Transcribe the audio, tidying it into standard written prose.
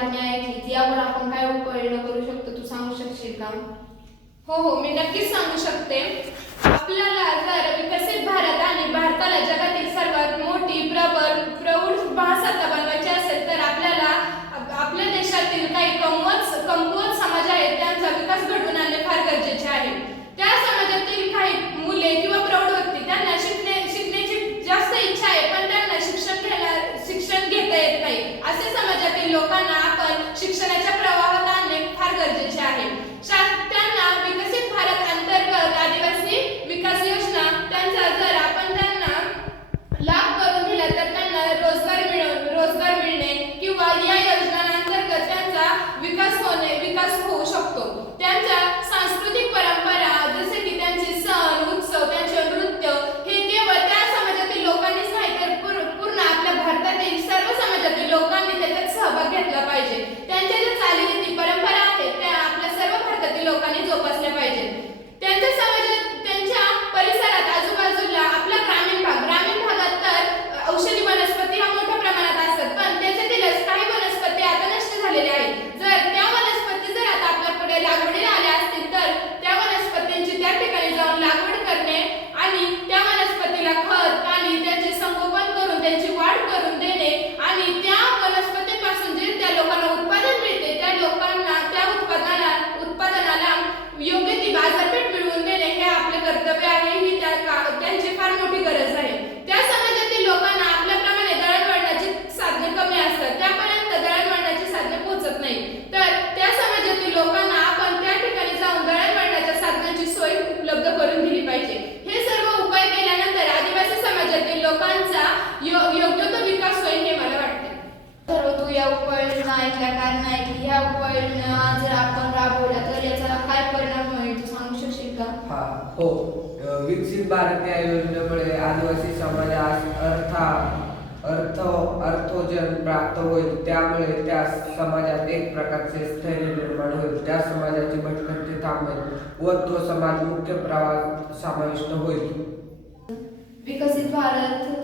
उदाहरणे ऐकली, यावर आपण काय उपाययोजना करू शकतो, तू सांगू शकशील का? हो, मी नक्कीच सांगू शकते. आपल्याला जर विकसित भारत आणि भारताला जगातील सर्वात मोठी प्रौढ महासत्ता बनवायची असेल तर आपल्याला आपल्या देशातील काही कमकुवत समाज आहेत त्यांचा विकास घडवून आणणे फार गरजेचे आहे. त्या समाजातील काही मुले किंवा प्रौढ व्यक्ती त्यांना शिकण्याची जास्त इच्छा आहे पण त्यांना शिक्षण घेता येत नाही. असे समाजातील लोकांना आपण शिक्षणाच्या प्रवाहात आणणे फार गरजेचे आहे. त्यांना विकसित भारत अंतर्गत आदिवासी विकास योजना त्यांचा जर आपण त्यांना लाभ करून दिला तर त्यांना रोजगार मिळणे किंवा या योजनांतर्गत त्यांचा विकास होऊ शकतो. त्यांच्या सांस्कृतिक परंपरा जसे की त्यांचे सण उत्सव त्यांचे नृत्य हे केवळ त्या समाजातील लोकांनीच नाही तर पूर्ण आपल्या भारतातील सर्व समाजातील लोकांनी त्याच्यात सहभाग घेतला पाहिजे. त्यांच्या ज्या चालीरीती परंपरा आहेत त्या आपल्या सर्व भारतातील लोकांनी जोपासल्या पाहिजेत. त्यांच्या समाजात त्यांच्या परिसरात आजूबाजूला आपला ग्रामीण भागात तर औषधी वनस्पती हा मोठ्या प्रमाणात असतात पण त्याच्यातीलच काही वनस्पती आता नष्ट झालेल्या आहेत. जर त्या वनस्पती जर आता आपल्याकडे लागवडीला आल्या असतील तर त्या वनस्पतींची त्या ठिकाणी जाऊन लागवड करणे आणि त्या वनस्पतीला खत आणि त्याचे संगोपन करून त्यांची वाढ करून देणे आणि त्या वनस्पतीपासून जे त्या लोकांना उत्पादन मिळते त्या लोकांना त्या उत्पादनाला योग्य ती बाजारपेठ मिळवून देणे हे आपले कर्तव्य आहे. ही त्यांची फार मोठी गरज आहे. त्या समाजातील लोकांना आपल्याप्रमाणे दळणवळणाची साधने कमी असतात, त्यापर्यंत दळणवळणाची साधने पोहोचत नाही. तर त्या समाजातील लोकांना आपण त्या ठिकाणी जाऊन दळणवळणाच्या साधनांची सोय उपलब्ध करून दिली पाहिजे. हे सर्व उपाय केल्यानंतर आदिवासी समाजातील लोकांचा योग्य तो विकास होईल हे मला वाटते. तर तू या उपाययोजना ऐकल्या कारण ऐकली, ह्या उपाययोजना जर आपण राबवल्या तर याचा काय परिणाम होईल, तू सांगू शकशील का? हो, विकसित भारत या योजनेमुळे आदिवासी समाजास अर्थोजन प्राप्त होईल. त्यामुळे त्या समाजात एक प्रकारचे स्थैर्य निर्माण होईल. त्या समाजाची भटकंती थांबेल व तो समाज मुख्य प्रवाहात समाविष्ट होईल. विकसित भारत